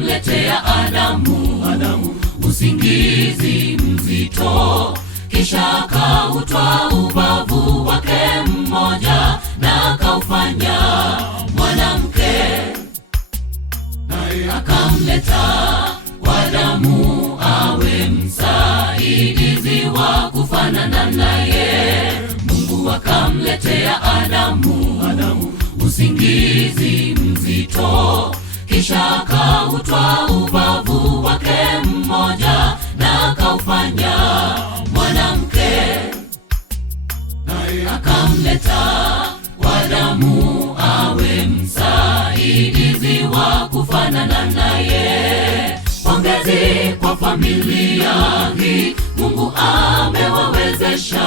akamletea Adamu usingizi mzito, kisha akautwa ubavu wake mmoja na akaufanya mwanamke, naye akamleta kwa Adamu awe msaidizi wa kufanana naye. Mungu akamletea Adamu usingizi mzito, kisha akautwa ubavu wake mmoja na akaufanya mwanamke, naye akamleta kwa Adamu awe msaidizi wa kufanana naye. Pongezi kwa familia hii, Mungu amewawezesha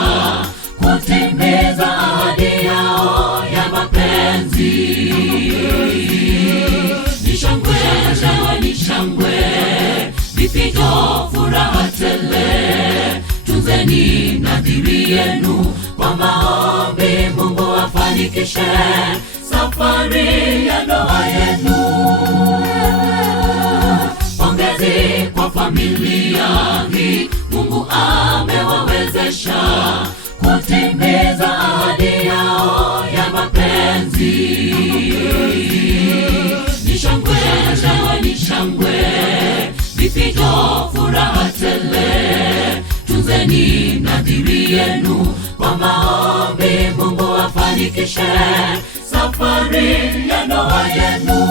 kutimiza ahadi yao ya mapenzi. Ni shangwe, shangwe, ni shangwe, vipigo, furaha tele. Tunzeni nadhiri yenu kwa maombi, Mungu afanikishe safari ya ndoa yenu. Pongezi kwa familia hii, Mungu amewawezesha kutimiza ahadi yao ya mapenzi. Ni shangwe, shangwe, ni shangwe, vipigo, furaha tele. Tunzeni nadhiri yenu kwa maombi, Mungu afanikishe safari ya ndoa yenu.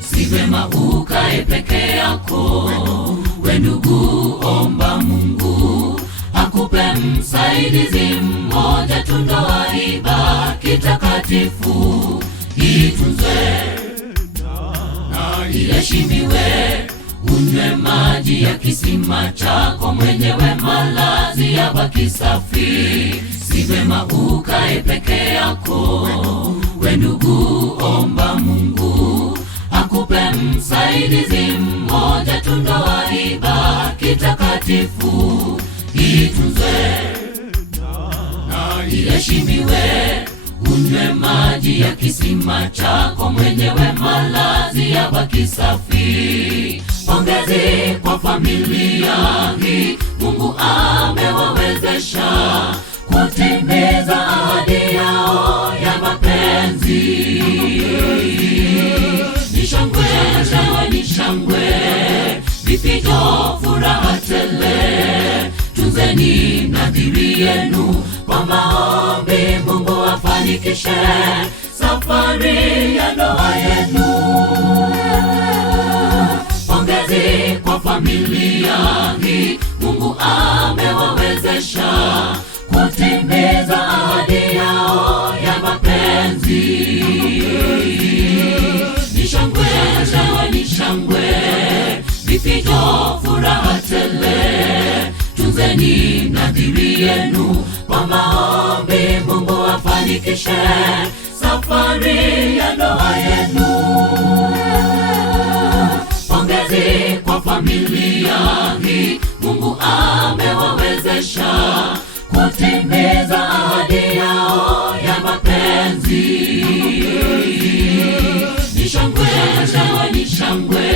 Si vema ukae peke yako, we ndugu, omba Mungu akupe msaidizi mmoja tu. Ndoa ibaki takatifu, itunzwe na iheshimiwe. Unywe maji ya kisima chako mwenyewe, malazi yabaki safi. Si vema ukae peke yako, we ndugu, omba Mungu akupe msaidizi mmoja tu. Ndoa ibaki takatifu, itunzwe na iheshimiwe. Unywe maji ya kisima chako mwenyewe, malazi yabaki safi. Pongezi kwa familia hii, Mungu amewawezesha kutimiza ahadi yao ya mapenzi. Ni shangwe, shangwe, ni shangwe, vipigo, furaha tele. Tunzeni nadhiri yenu kwa maombi, Mungu afanikishe safari ya ndoa yenu. Pongezi kwa familia hii, Mungu amewawezesha kutimiza ahadi yao ya mapenzi. Ni shangwe, shangwe, ni shangwe, vipigo, furaha tele. Tunzeni nadhiri yenu kwa maombi, Mungu afanikishe safari ya ndoa yenu. Pongezi kwa familia hii, Mungu amewawezesha kutimiza ahadi yao ya mapenzi. Ni shangwe, shangwe, ni shangwe,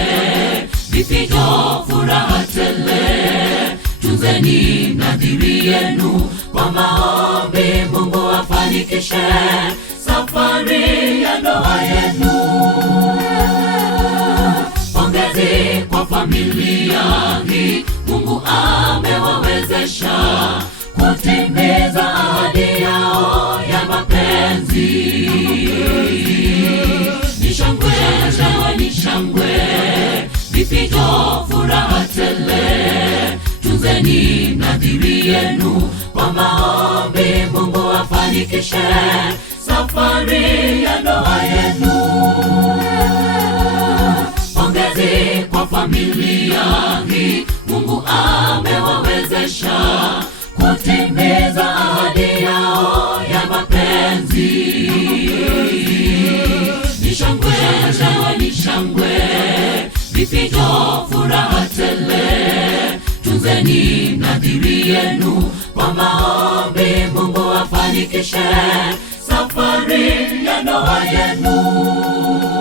vipigo, furaha tele. Tunzeni nadhiri yenu kwa maombi, Mungu afanikishe safari ya ndoa yenu. Pongezi kwa familia hii, Mungu amewawezesha kutimiza ahadi yao ya mapenzi. Ni shangwe, shangwe, ni shangwe, vipigo, furaha tele. Tunzeni nadhiri yenu kwa maombi, Mungu afanikishe safari ya ndoa yenu. familia hii Mungu amewawezesha kutimiza ahadi yao ya mapenzi. Ni shangwe, ni shangwe, vifijo, furaha tele. Tunzeni nadhiri yenu kwa maombi, Mungu afanikishe safari ya ndoa yenu.